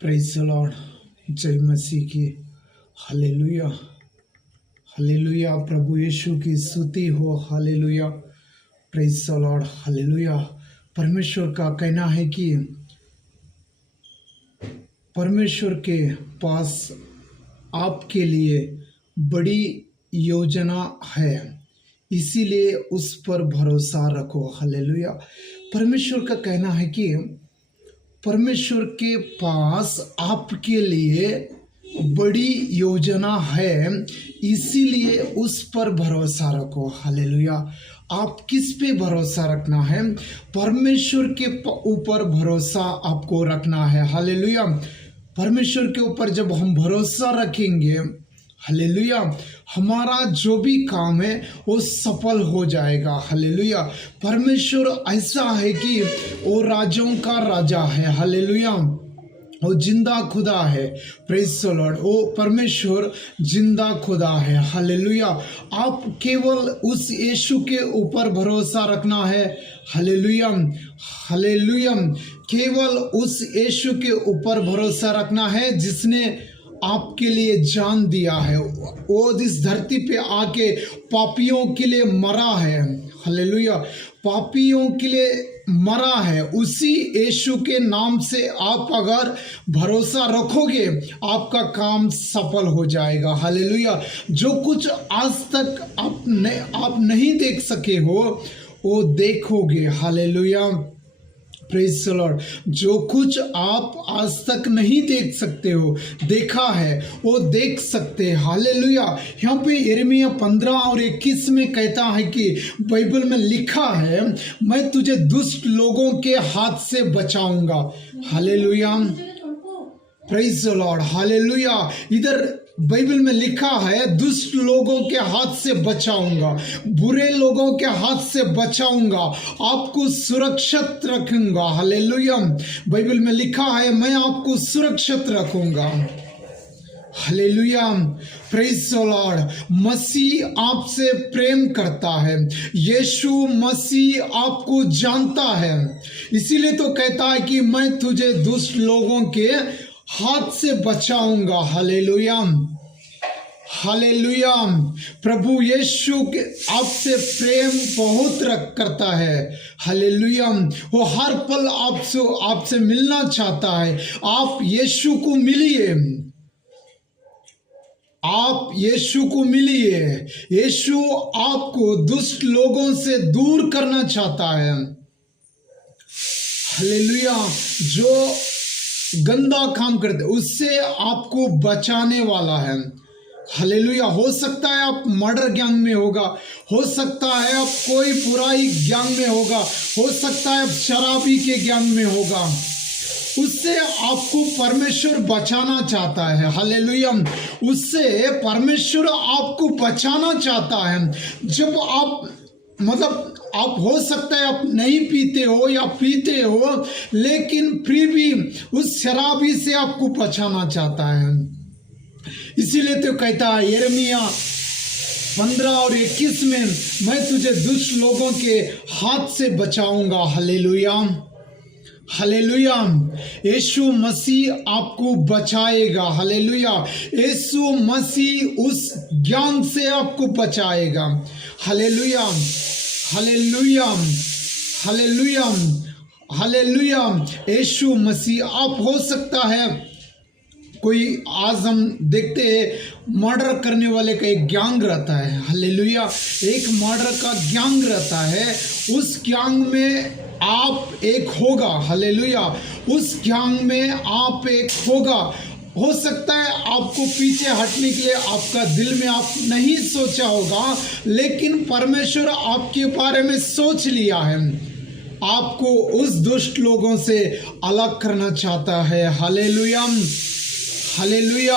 Praise the Lord. जय मसीह की। Hallelujah, hallelujah. प्रभु यीशु की स्तुति हो। Hallelujah, praise the Lord. Hallelujah. परमेश्वर का कहना है कि परमेश्वर के पास आपके लिए बड़ी योजना है, इसीलिए उस पर भरोसा रखो। हालेलुया। परमेश्वर का कहना है कि परमेश्वर के पास आपके लिए बड़ी योजना है, इसीलिए उस पर भरोसा रखो। हालेलुया। आप किस पे भरोसा रखना है? परमेश्वर के ऊपर भरोसा आपको रखना है। हालेलुया। परमेश्वर के ऊपर जब हम भरोसा रखेंगे, हालेलुया, हमारा जो भी काम है वो सफल हो जाएगा। हालेलुया। परमेश्वर ऐसा है कि वो राजाओं का राजा है। हालेलुया। वो जिंदा खुदा है। Praise the Lord. वो परमेश्वर जिंदा खुदा है। हालेलुया। आप केवल उस यीशु के ऊपर भरोसा रखना है। Hallelujah, hallelujah. केवल उस यीशु के ऊपर भरोसा रखना है जिसने आपके लिए जान दिया है। वो इस धरती पे आके पापियों के लिए मरा है। हालेलुया। पापियों के लिए मरा है। उसी यीशु के नाम से आप अगर भरोसा रखोगे, आपका काम सफल हो जाएगा। हालेलुया। जो कुछ आज तक आप नहीं देख सके हो, वो देखोगे। Hallelujah, praise the Lord. जो कुछ आप आज तक नहीं देख सकते हो, देखा है, वो देख सकते हैं। हालेलुया। यहाँ पे यिर्मयाह 15 और 21 में कहता है कि बाइबल में लिखा है, मैं तुझे दुष्ट लोगों के हाथ से बचाऊंगा। Hallelujah, praise the Lord. Hallelujah. इधर बाइबल में लिखा है, दुष्ट लोगों के हाथ से बचाऊंगा, बुरे लोगों के हाथ से बचाऊंगा, आपको सुरक्षित रखूंगा। हालेलुया। बाइबल में लिखा है, मैं आपको सुरक्षित रखूंगा। Hallelujah, praise the Lord. Masih आपसे प्रेम करता है। यीशु मसीह आपको जानता है, इसीलिए तो कहता है कि मैं तुझे दुष्ट लोगों के हाथ से बचाऊंगा। Hallelujah, hallelujah. प्रभु यीशु के आपसे प्रेम बहुत करता है। हालेलुया। वो हर पल आपसे मिलना चाहता है। आप यीशु को मिलिए, आप यीशु को मिलिए। यीशु आपको दुष्ट लोगों से दूर करना चाहता है। हालेलुया। जो गंदा काम करते उससे आपको बचाने वाला है। हालेलुया। हो सकता है आप मर्डर गैंग में होगा, हो सकता है आप कोई बुराई गैंग में होगा, हो सकता है आप शराबी के गैंग में होगा, उससे आपको परमेश्वर बचाना चाहता है। हालेलुया। उससे परमेश्वर आपको बचाना चाहता है। जब आप हो सकता है आप नहीं पीते हो या पीते हो, लेकिन फिर भी उस शराबी से आपको बचाना चाहता है। इसीलिए तो कहता है यिर्मयाह 15 और 21 में, मैं तुझे दुष्ट लोगों के हाथ से बचाऊंगा। Hallelujah, hallelujah. यीशु मसीह आपको बचाएगा। हालेलुया। यीशु मसीह उस ज्ञान से आपको बचाएगा। Hallelujah, hallelujah, hallelujah, hallelujah. Yeshu Masih आप हो सकता है कोई, आज हम देखते हैं मर्डर करने वाले का एक गैंग रहता है। हालेलुया। एक मर्डर का गैंग रहता है, उस गैंग में आप एक होगा। हालेलुया। उस गैंग में आप एक होगा। हो सकता है आपको पीछे हटने के लिए आपका दिल में आप नहीं सोचा होगा, लेकिन परमेश्वर आपके बारे में सोच लिया है। आपको उस दुष्ट लोगों से अलग करना चाहता है। Hallelujah, hallelujah.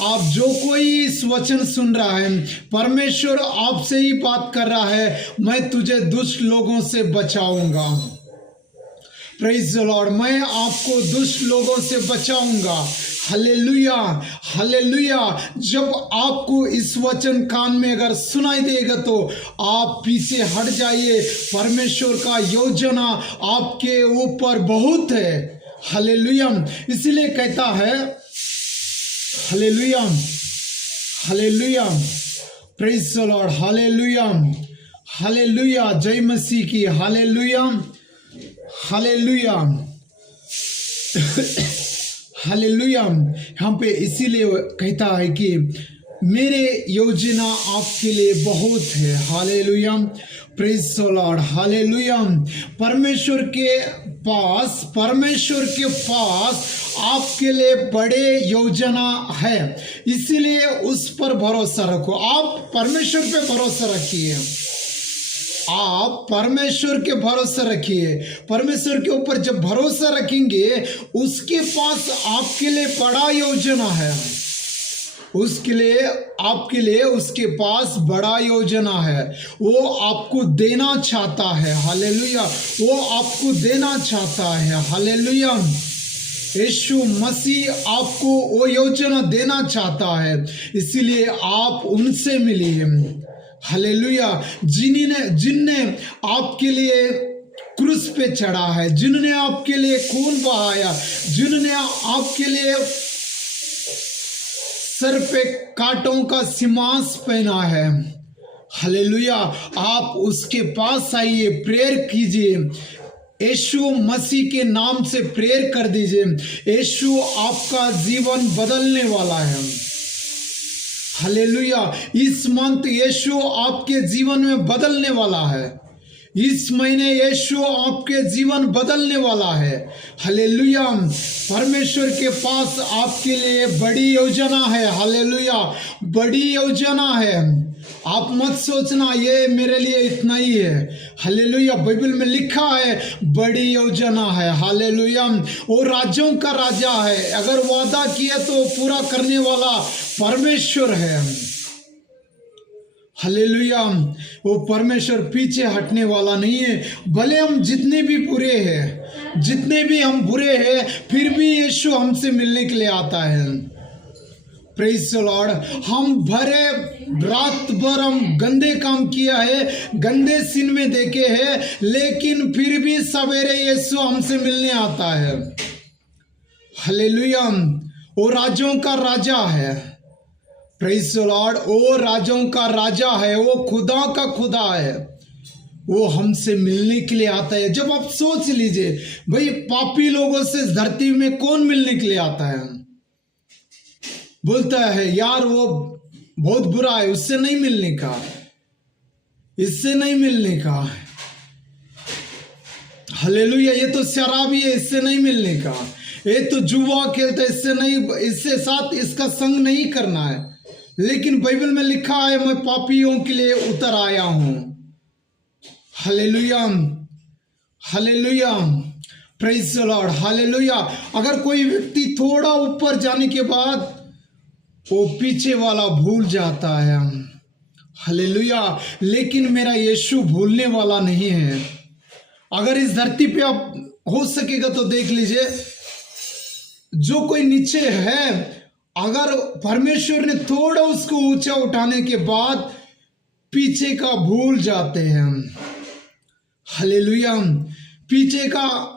आप जो कोई इस वचन सुन रहा है, परमेश्वर आपसे ही बात कर रहा है, मैं तुझे दुष्ट लोगों से बचाऊंगा। Praise the Lord. मैं आपको दुष्ट लोगों से बचाऊंगा। Hallelujah, hallelujah. जब आपको इस वचन कान में अगर सुनाई देगा तो आप पीछे हट जाइए। परमेश्वर का योजना आपके ऊपर बहुत है। हालेलुया। इसीलिए कहता है hallelujah, hallelujah, praise the Lord, hallelujah, hallelujah, जय मसीह की, हालेलुया, हालेलुया, हालेलुया। यहाँ पे इसीलिए कहता है कि मेरे योजना आपके लिए बहुत है, hallelujah, praise the Lord, hallelujah. परमेश्वर के पास आपके लिए बड़े योजना है, इसीलिए उस पर भरोसा रखो। आप परमेश्वर पे भरोसा रखिए, आप परमेश्वर के भरोसा रखिए। परमेश्वर के ऊपर जब भरोसा रखेंगे, उसके पास आपके लिए बड़ा योजना है, उसके लिए आपके लिए उसके पास बड़ा योजना है। वो आपको देना चाहता है, हालेलुया, वो आपको देना चाहता है, हालेलुया। यीशु मसीह आपको वो योजना देना चाहता है, इसीलिए आप उनसे मिलिए, हालेलुया। जिनने आपके लिए क्रूस पे चढ़ा है, जिन्होंने आपके लिए खून बहाया, जिन्होंने आपके लिए सर पे कांटों का सिमास पहना है, हालेलुया। आप उसके पास आइए, प्रेयर कीजिए, यीशु मसीह के नाम से प्रेयर कर दीजिए। यीशु आपका जीवन बदलने वाला है, हालेलुया। इस मंथ यीशु आपके जीवन में बदलने वाला है, इस महीने यीशु आपके जीवन बदलने वाला है, हालेलुया। परमेश्वर के पास आपके लिए बड़ी योजना है, हालेलुया, बड़ी योजना है। आप मत सोचना ये मेरे लिए इतना ही है, हालेलुया। बाइबल में लिखा है बड़ी योजना है, हालेलुया। वो राज्यों का राजा है, अगर वादा किया तो पूरा करने वाला परमेश्वर है, हालेलुया। वो परमेश्वर पीछे हटने वाला नहीं है। भले हम जितने भी बुरे हैं, जितने भी हम बुरे हैं, फिर भी यीशु हमसे मिलने के लिए आता है, प्रेज द लॉर्ड। हम भरे रात भर हम गंदे काम किया है, गंदे सीन में देखे हैं, लेकिन फिर भी सवेरे यीशु हमसे मिलने आता है, हालेलुया। वो राजों का राजा है, प्रेज द लॉर्ड। वो राजों का राजा है, वो खुदा का खुदा है, वो हमसे मिलने के लिए आता है। जब आप सोच लीजिए भाई, पापी लोगों से धरती में कौन मिलने के लिए आता है? बोलता है यार वो बहुत बुरा है, उससे नहीं मिलने का, इससे नहीं मिलने का, हालेलुया। ये तो शराबी है, इससे नहीं मिलने का, ये तो जुआ खेलता है, इससे नहीं, इससे साथ इसका संग नहीं करना है। लेकिन बाइबल में लिखा है मैं पापियों के लिए उतर आया हूं, hallelujah, hallelujah, praise the Lord, hallelujah. अगर कोई व्यक्ति थोड़ा ऊपर जाने के बाद वो पीछे वाला भूल जाता है, हालेलुया, लेकिन मेरा यीशु भूलने वाला नहीं है। अगर इस धरती पे आप हो सकेगा तो देख लीजिए, जो कोई नीचे है, अगर परमेश्वर ने थोड़ा उसको ऊंचा उठाने के बाद पीछे का भूल जाते हैं, हालेलुया, पीछे का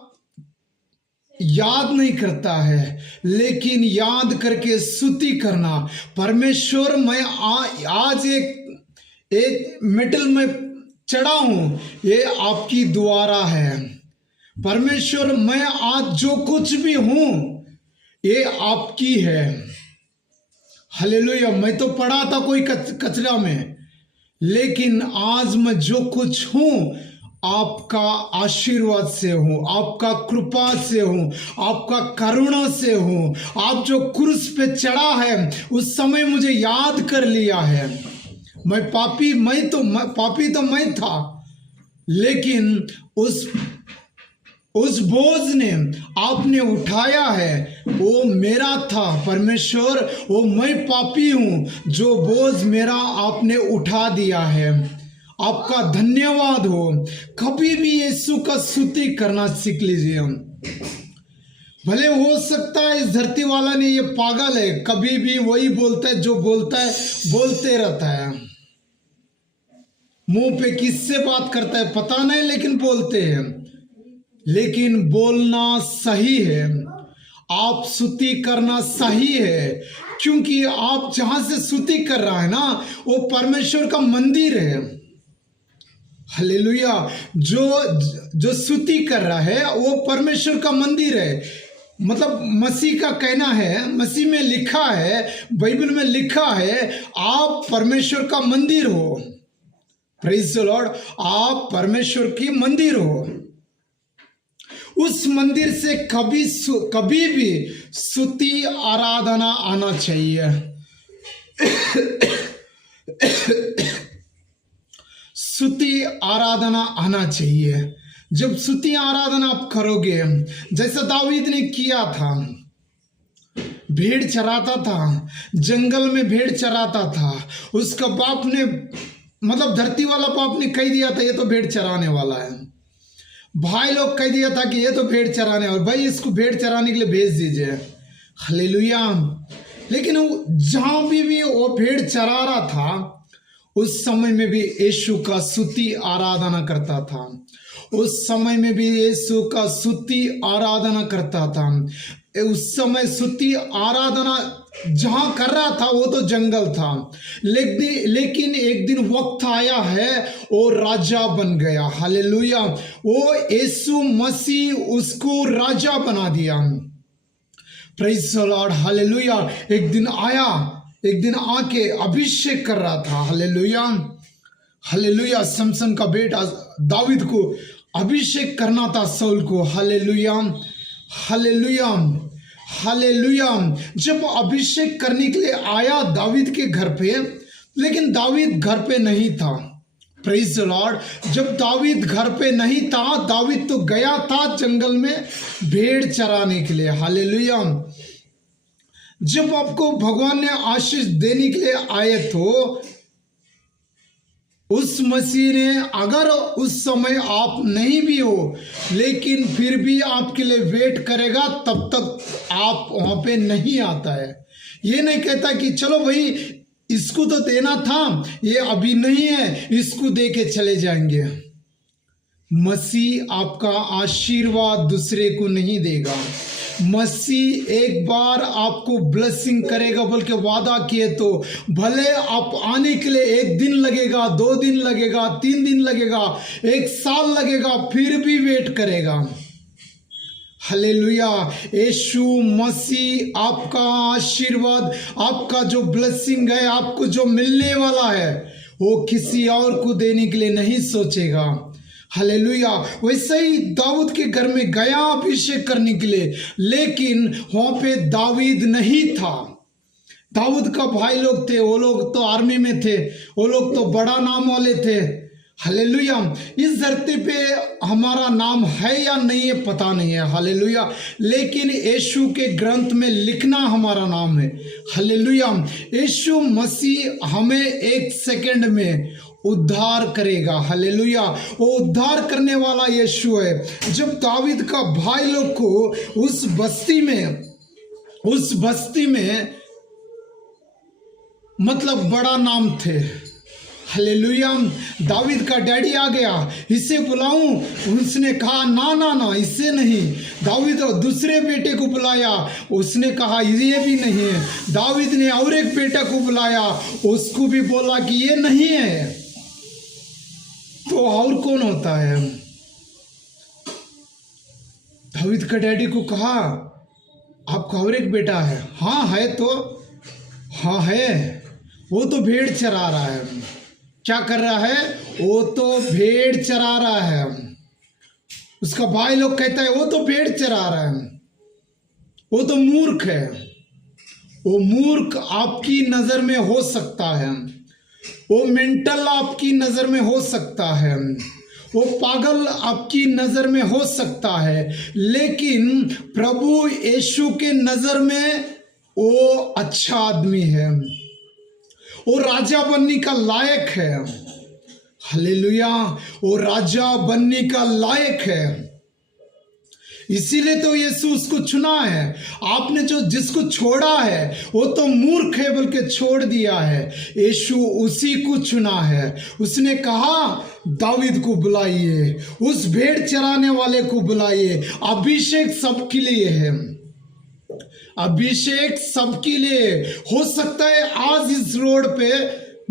याद नहीं करता है, लेकिन याद करके स्तुति करना। परमेश्वर मैं आज एक मेटल में चढ़ा हूं, ये आपकी द्वारा है। परमेश्वर मैं आज जो कुछ भी हूं ये आपकी है, हालेलुया। मैं तो पड़ा था कोई कचरा में, लेकिन आज मैं जो कुछ हूं आपका आशीर्वाद से हूं, आपका कृपा से हूं, आपका करुणा से हूं। आप जो क्रूस पे चढ़ा है उस समय मुझे याद कर लिया है। मैं पापी तो मैं था, लेकिन उस बोझ ने आपने उठाया है, वो मेरा था परमेश्वर, वो मैं पापी हूं, जो बोझ मेरा आपने उठा दिया है। आपका धन्यवाद हो। कभी भी यीशु का स्तुति करना सीख लीजिए। भले हो सकता है इस धरती वाला ने ये पागल है, कभी भी वही बोलता है जो बोलता है, बोलते रहता है, मुंह पे किससे बात करता है पता नहीं, लेकिन बोलते हैं। लेकिन बोलना सही है, आप स्तुति करना सही है, क्योंकि आप जहां से स्तुति कर रहा है ना, वो परमेश्वर का मंदिर है। हालेलुया। जो जो स्तुति कर रहा है वो परमेश्वर का मंदिर है। मतलब मसीह का कहना है, मसीह में लिखा है, बाइबल में लिखा है, आप परमेश्वर का मंदिर हो। Praise the Lord. आप परमेश्वर की मंदिर हो। उस मंदिर से कभी भी स्तुति आराधना आना चाहिए। स्तुति आराधना आना चाहिए। जब स्तुति आराधना आप करोगे, जैसा दाऊद ने किया था, भेड़ चराता था, जंगल में भेड़ चराता था, उसका बाप ने, मतलब धरती वाला बाप ने कह दिया था ये तो भेड़ चराने वाला है। भाई लोग कह दिया था कि ये तो भेड़ चराने वाला, भाई इसको भेड़ चराने के लिए भेज दीजिए। हालेलुया। लेकिन जहां भी वो भेड़ चरा रहा था, उस समय में भी यीशु का स्तुति आराधना करता था। उस समय में भी यीशु का स्तुति आराधना करता था। उस समय स्तुति आराधना जहां कर रहा था वो तो जंगल था, लेकिन एक दिन वक्त आया है वो राजा बन गया। हालेलुया। वो यीशु मसीह उसको राजा बना दिया। Praise the Lord. हालेलुया। एक दिन आया, एक दिन आके अभिषेक कर रहा था। हालेलुया। हालेलुया। समसन का बेटा दाऊद को अभिषेक करना था, शाऊल को। हालेलुया। हालेलुया। हालेलुया। जब अभिषेक करने के लिए आया दाऊद के घर पे, लेकिन दाऊद घर पे नहीं था। Praise the Lord. जब दाऊद घर पे नहीं था, दाऊद तो गया था जंगल में भेड़ चराने के लिए। हालेलुया। जब आपको भगवान ने आशीष देने के लिए आए तो उस मसीह ने, अगर उस समय आप नहीं भी हो, लेकिन फिर भी आपके लिए वेट करेगा, तब तक आप वहां पे नहीं आता है। ये नहीं कहता कि चलो भाई इसको तो देना था, ये अभी नहीं है, इसको दे के चले जाएंगे। मसीह आपका आशीर्वाद दूसरे को नहीं देगा। मसीह एक बार आपको ब्लेसिंग करेगा बोल के वादा किए तो भले आप आने के लिए 1 दिन लगेगा, 2 दिन लगेगा, 3 दिन लगेगा, 1 साल लगेगा, फिर भी वेट करेगा। हालेलुया। यीशु मसीह आपका आशीर्वाद, आपका जो ब्लेसिंग है, आपको जो मिलने वाला है, वो किसी और को देने के लिए नहीं सोचेगा। हालेलुया। वैसे ही दाऊद के घर में गया अभिषेक करने के लिए, लेकिन वहां पे दाऊद नहीं था। दाऊद का भाई लोग थे, वो लोग तो आर्मी में थे, वो लोग तो बड़ा नाम वाले थे। हालेलुया। इस धरती पे हमारा नाम है या नहीं है पता नहीं है। हालेलुया। लेकिन यीशु के ग्रंथ में लिखना हमारा नाम है। हालेलुया। यीशु मसीह हमें 1 सेकंड में उद्धार करेगा। हालेलुया। वो उद्धार करने वाला यीशु है। जब दाऊद का भाई लोग को उस बस्ती में मतलब बड़ा नाम थे। हालेलुया। दाऊद का डैडी आ गया, इसे बुलाऊं? उसने कहा ना ना ना, इससे नहीं। दाऊद दूसरे बेटे को बुलाया, उसने कहा ये भी नहीं है। दाऊद ने और एक बेटा को बुलाया, उसको भी बोला कि ये नहीं है। तो और कौन होता है? दाऊद का डैडी को कहा आपका और एक बेटा है? हाँ है। तो हाँ है। वो तो भेड़ चरा रहा है। क्या कर रहा है? वो तो भेड़ चरा रहा है। उसका भाई लोग कहता है वो तो भेड़ चरा रहा है, वो तो मूर्ख है। वो मूर्ख आपकी नजर में हो सकता है, वो मेंटल आपकी नजर में हो सकता है, वो पागल आपकी नजर में हो सकता है, लेकिन प्रभु यीशु के नजर में वो अच्छा आदमी है, वो राजा बनने का लायक है। हालेलुया। वो राजा बनने का लायक है। इसीलिए तो यीशु उसको चुना है। आपने जो जिसको छोड़ा है वो तो मूर्ख है बोल के छोड़ दिया है। यीशु उसी को चुना है। उसने कहा दाऊद को बुलाइए, उस भेड़ चराने वाले को बुलाइए। अभिषेक सबके लिए है, अभिषेक सबके लिए। हो सकता है आज इस रोड पे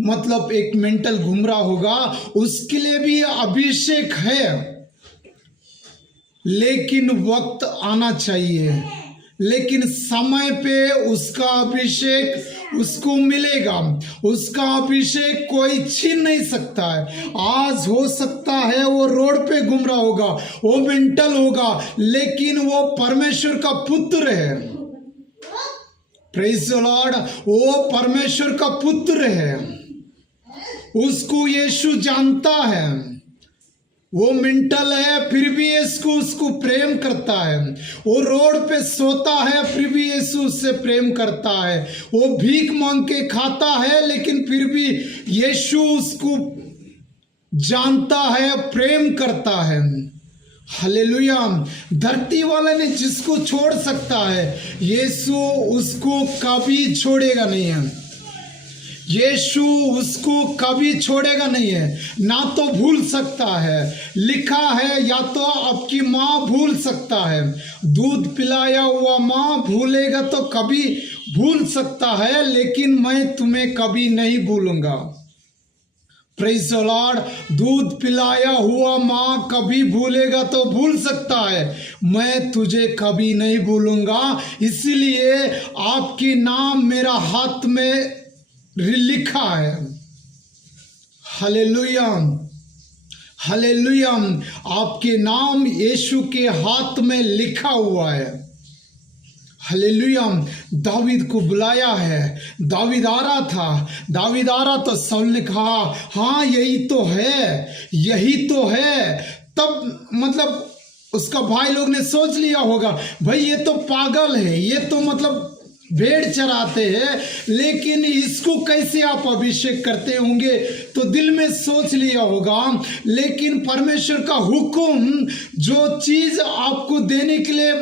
मतलब एक मेंटल घूम रहा होगा, उसके लिए भी अभिषेक है, लेकिन वक्त आना चाहिए, लेकिन समय पे उसका अभिषेक उसको मिलेगा। उसका अभिषेक कोई छीन नहीं सकता है। आज हो सकता है वो रोड पे घूम रहा होगा, वो मेंटल होगा, लेकिन वो परमेश्वर का पुत्र है। प्रेज़ द लॉर्ड, वो परमेश्वर का पुत्र है। उसको यीशु जानता है। वो मेंटल है फिर भी यीशु उसको प्रेम करता है। वो रोड पे सोता है फिर भी यीशु उससे प्रेम करता है। वो भीख मांग के खाता है लेकिन फिर भी यीशु उसको जानता है, प्रेम करता है। हालेलुया। धरती वाले ने जिसको छोड़ सकता है, यीशु उसको कभी छोड़ेगा नहीं है। यीशु उसको कभी छोड़ेगा नहीं है। ना तो भूल सकता है, लिखा है या तो आपकी माँ भूल सकता है। दूध पिलाया हुआ माँ भूलेगा तो कभी भूल सकता है, लेकिन मैं तुम्हें कभी नहीं भूलूंगा। Praise the Lord. दूध पिलाया हुआ माँ कभी भूलेगा तो भूल सकता है, मैं तुझे कभी नहीं भूलूंगा। इसीलिए आपकी नाम मेरा हाथ में लिखा है। Hallelujah, hallelujah. आपके नाम यीशु के हाथ में लिखा हुआ है। हालेलुया। दाऊद को बुलाया है। दाऊद आ रहा था, दाऊद आ रहा तो शाऊल ने कहा हाँ यही तो है, यही तो है। तब मतलब उसका भाई लोग ने सोच लिया होगा भाई ये तो पागल है, ये तो मतलब भेड़ चराते हैं, लेकिन इसको कैसे आप अभिषेक करते होंगे, तो दिल में सोच लिया होगा। लेकिन परमेश्वर का हुक्म जो चीज आपको देने के लिए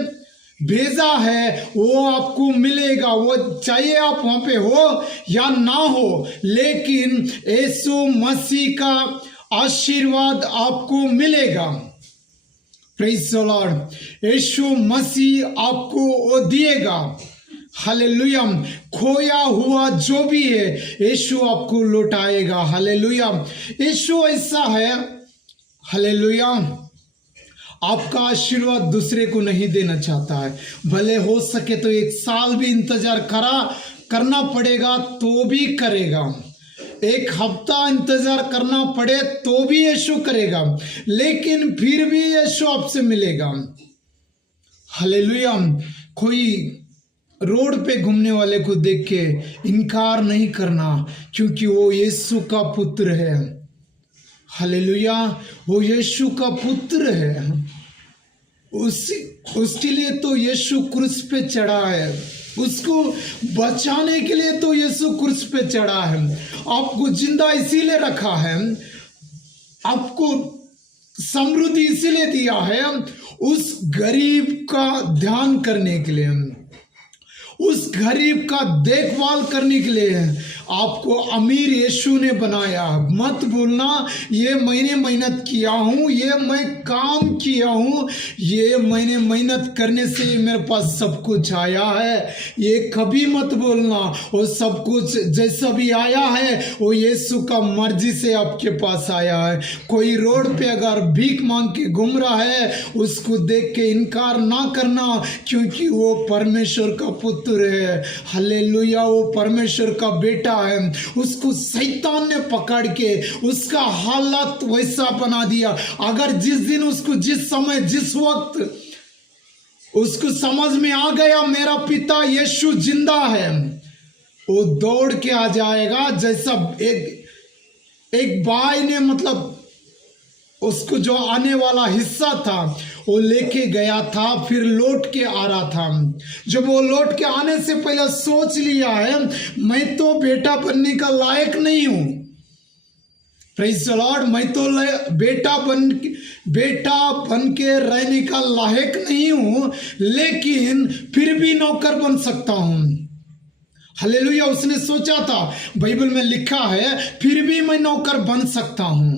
भेजा है वो आपको मिलेगा। वो चाहे आप वहां पे हो या ना हो, लेकिन यीशु मसीह का आशीर्वाद आपको मिलेगा। Praise the Lord. Yeshu Masih आपको वो दिएगा। हालेलुया। खोया हुआ जो भी है यीशु आपको लौटाएगा। हालेलुया। यीशु ऐसा है, हालेलुया, आपका आशीर्वाद दूसरे को नहीं देना चाहता है। भले हो सके तो 1 साल भी इंतजार करना पड़ेगा तो भी करेगा, 1 हफ्ता इंतजार करना पड़े तो भी यीशु करेगा, लेकिन फिर भी यीशु आपसे मिलेगा। हालेलुया। कोई रोड पे घूमने वाले को देख के इनकार नहीं करना, क्योंकि वो यीशु का पुत्र है। हालेलुया। वो यीशु का पुत्र है। उसके लिए तो यीशु क्रूस पे चढ़ा है, उसको बचाने के लिए तो यीशु क्रूस पे चढ़ा है। आपको जिंदा इसीलिए रखा है, आपको समृद्धि इसीलिए दिया है, उस गरीब का ध्यान करने के लिए, उस गरीब का देखभाल करने के लिए आपको अमीर यीशु ने बनाया। मत भूलना ये मैंने मेहनत किया हूँ, ये मैं काम किया हूँ, ये मैंने मेहनत करने से मेरे पास सब कुछ आया है, ये कभी मत भूलना। वो सब कुछ जैसा भी आया है वो यीशु का मर्जी से आपके पास आया है। कोई रोड पे अगर भीख मांग के घूम रहा है उसको देख के इनकार ना करना, क्योंकि वो परमेश्वर का पुत्र है। हालेलुया। वो परमेश्वर का बेटा है। उसको शैतान ने पकड़ के उसका हालत वैसा बना दिया। अगर जिस दिन उसको जिस समय जिस वक्त उसको समझ में आ गया मेरा पिता यीशु जिंदा है, वो दौड़ के आ जाएगा। जैसा एक भाई ने मतलब उसको जो आने वाला हिस्सा था वो लेके गया था, फिर लौट के आ रहा था। जब वो लौट के आने से पहले सोच लिया है मैं तो बेटा बनने का लायक नहीं हूं, प्रेज द लॉर्ड। मैं तो बेटा बन के रहने का लायक नहीं हूं, लेकिन फिर भी नौकर बन सकता हूं। हालेलुया। उसने सोचा था, बाइबल में लिखा है, फिर भी मैं नौकर बन सकता हूं।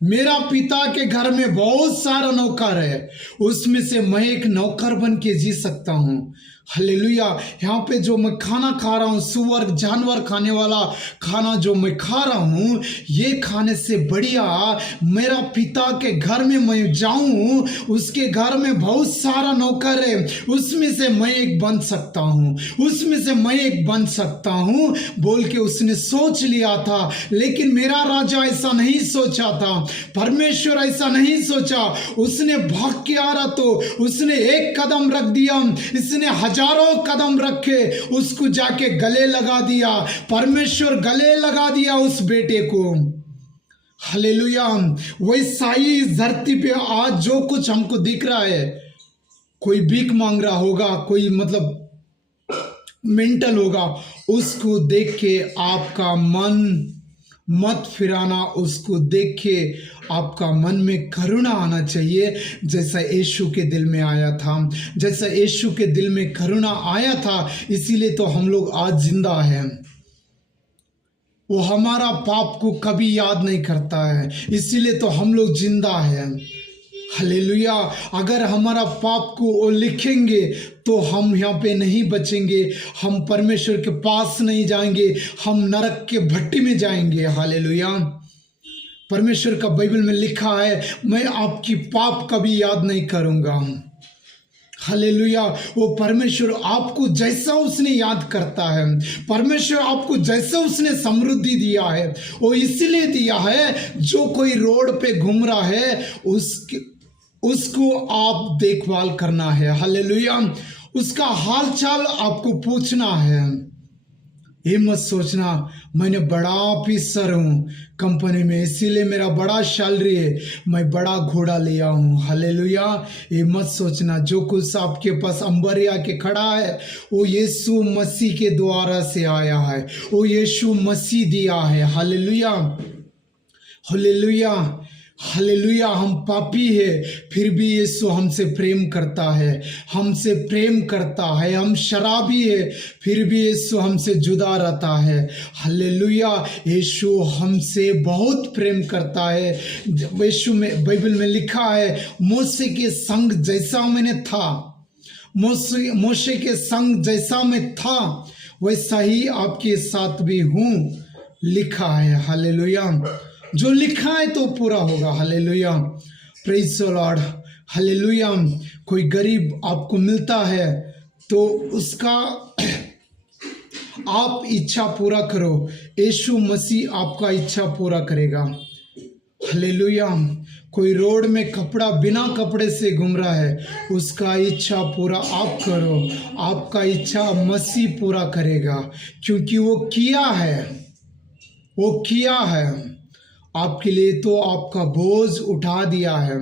मेरा पिता के घर में बहुत सारा नौकर है, उसमें से मैं एक नौकर बन के जी सकता हूं। हालेलुया। यहाँ पे जो मैं खाना खा रहा हूँ, सुअर जानवर खाने वाला खाना जो मैं खा रहा हूँ, ये खाने से बढ़िया मेरा पिता के घर में मैं जाऊं, उसके घर में बहुत सारा नौकर है, उसमें से मैं एक बन सकता हूँ, उसमें से मैं एक बन सकता हूँ बोल के उसने सोच लिया था। लेकिन मेरा राजा ऐसा नहीं सोचा था, परमेश्वर ऐसा नहीं सोचा। उसने भाग के आ रहा तो उसने एक कदम रख दिया, इसने हजारों कदम रखे, उसको जाके गले लगा दिया। परमेश्वर गले लगा दिया उस बेटे को। हालेलुया। वैसा ही धरती पे आज जो कुछ हमको दिख रहा है, कोई भीख मांग रहा होगा, कोई मतलब मेंटल होगा, उसको देख के आपका मन मत फिराना। उसको देख के आपका मन में करुणा आना चाहिए, जैसा यीशु के दिल में आया था। जैसा यीशु के दिल में करुणा आया था, इसीलिए तो हम लोग आज जिंदा हैं। वो हमारा पाप को कभी याद नहीं करता है, इसीलिए तो हम लोग जिंदा हैं। हालेलुया। अगर हमारा पाप को वो लिखेंगे तो हम यहाँ पे नहीं बचेंगे, हम परमेश्वर के पास नहीं जाएंगे, हम नरक के भट्टी में जाएंगे। हालेलुया। परमेश्वर का बाइबल में लिखा है, मैं आपकी पाप कभी याद नहीं करूंगा। हालेलुया। वो परमेश्वर आपको जैसा उसने याद करता है, परमेश्वर आपको जैसा उसने समृद्धि दिया है, वो इसलिए दिया है, जो कोई रोड पे घूम रहा है उसको आप देखभाल करना है। हालेलुया। उसका हाल चाल आपको पूछना है। ये मत सोचना मैंने बड़ा ऑफिसर हूँ कंपनी में, इसीलिए मेरा बड़ा सैलरी है, मैं बड़ा घोड़ा लिया हूँ। हालेलुया। ये मत सोचना। जो कुछ आपके पास अंबरिया के खड़ा है, वो यीशु मसीह के द्वारा से आया है, वो यीशु मसीह दिया है। हालेलुया। हालेलुया। हालेलुया। हम पापी है, फिर भी यीशु हमसे प्रेम करता है, हमसे प्रेम करता है। हम शराबी है, फिर भी यीशु हमसे जुदा रहता है। हालेलुया। यीशु हमसे बहुत प्रेम करता है। यीशु में बाइबल में लिखा है, मूसे के संग जैसा मैंने था, मूसे के संग जैसा मैं था, वैसा ही आपके साथ भी हूँ, लिखा है। हालेलुया। जो लिखा है तो पूरा होगा। Hallelujah. Praise the Lord. Hallelujah. कोई गरीब आपको मिलता है तो उसका आप इच्छा पूरा करो, यीशु मसीह आपका इच्छा पूरा करेगा। हालेलुया। कोई रोड में कपड़ा बिना कपड़े से घूम रहा है, उसका इच्छा पूरा आप करो, आपका इच्छा मसीह पूरा करेगा, क्योंकि वो किया है, वो किया है आपके लिए। तो आपका बोझ उठा दिया है,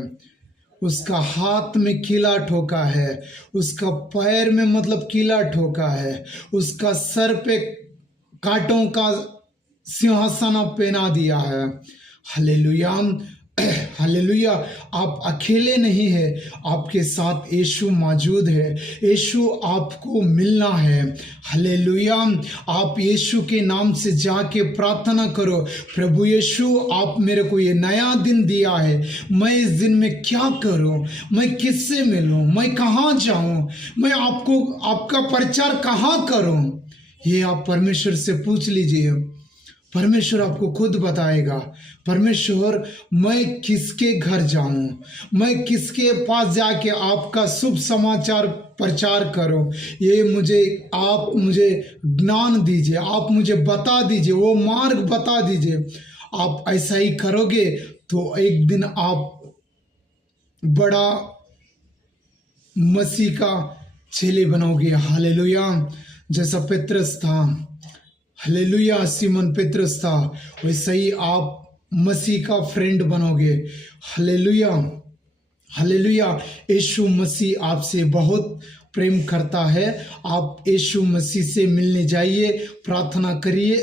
उसका हाथ में कीला ठोका है, उसका पैर में मतलब कीला ठोका है, उसका सर पे कांटों का सिंहासन पहना दिया है। हालेलुया। हालेलुया। आप अकेले नहीं है, आपके साथ यीशु मौजूद है, यीशु आपको मिलना है। हालेलुया। आप यीशु के नाम से जाके प्रार्थना करो, प्रभु यीशु आप मेरे को ये नया दिन दिया है, मैं इस दिन में क्या करूं, मैं किससे मिलूं, मैं कहाँ जाऊं, मैं आपको आपका प्रचार कहाँ करूं, ये आप परमेश्वर से पूछ लीजिए। परमेश्वर आपको खुद बताएगा। परमेश्वर मैं किसके घर जाऊं, मैं किसके पास जाके आपका शुभ समाचार प्रचार करो, ये आप मुझे ज्ञान दीजिए, आप मुझे बता दीजिए, वो मार्ग बता दीजिए। आप ऐसा ही करोगे तो एक दिन आप बड़ा मसीह का चेले बनोगे। हालेलुया। जैसा पतरस था, हालेलुया, सिमोन पतरस था, वैसे ही आप मसीह का फ्रेंड बनोगे। हालेलुया। हालेलुया। यीशु मसीह आपसे बहुत प्रेम करता है। आप यीशु मसीह से मिलने जाइए, प्रार्थना करिए।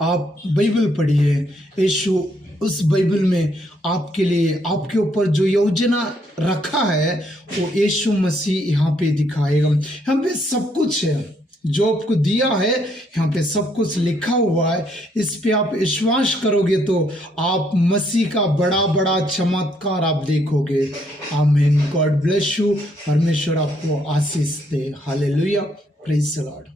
आप बाइबल पढ़िए, यीशु उस बाइबल में आपके लिए, आपके ऊपर जो योजना रखा है वो यीशु मसीह यहाँ पे दिखाएगा। यहाँ पे सब कुछ है जो आपको दिया है, यहाँ पे सब कुछ लिखा हुआ है। इस पे आप विश्वास करोगे तो आप मसीह का बड़ा बड़ा चमत्कार आप देखोगे। आमीन। God bless you. परमेश्वर आपको आशीष दे। हालेलुया। Praise the Lord.